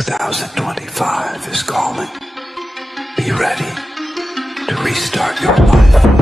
2025 is calling. Be ready to restart your life.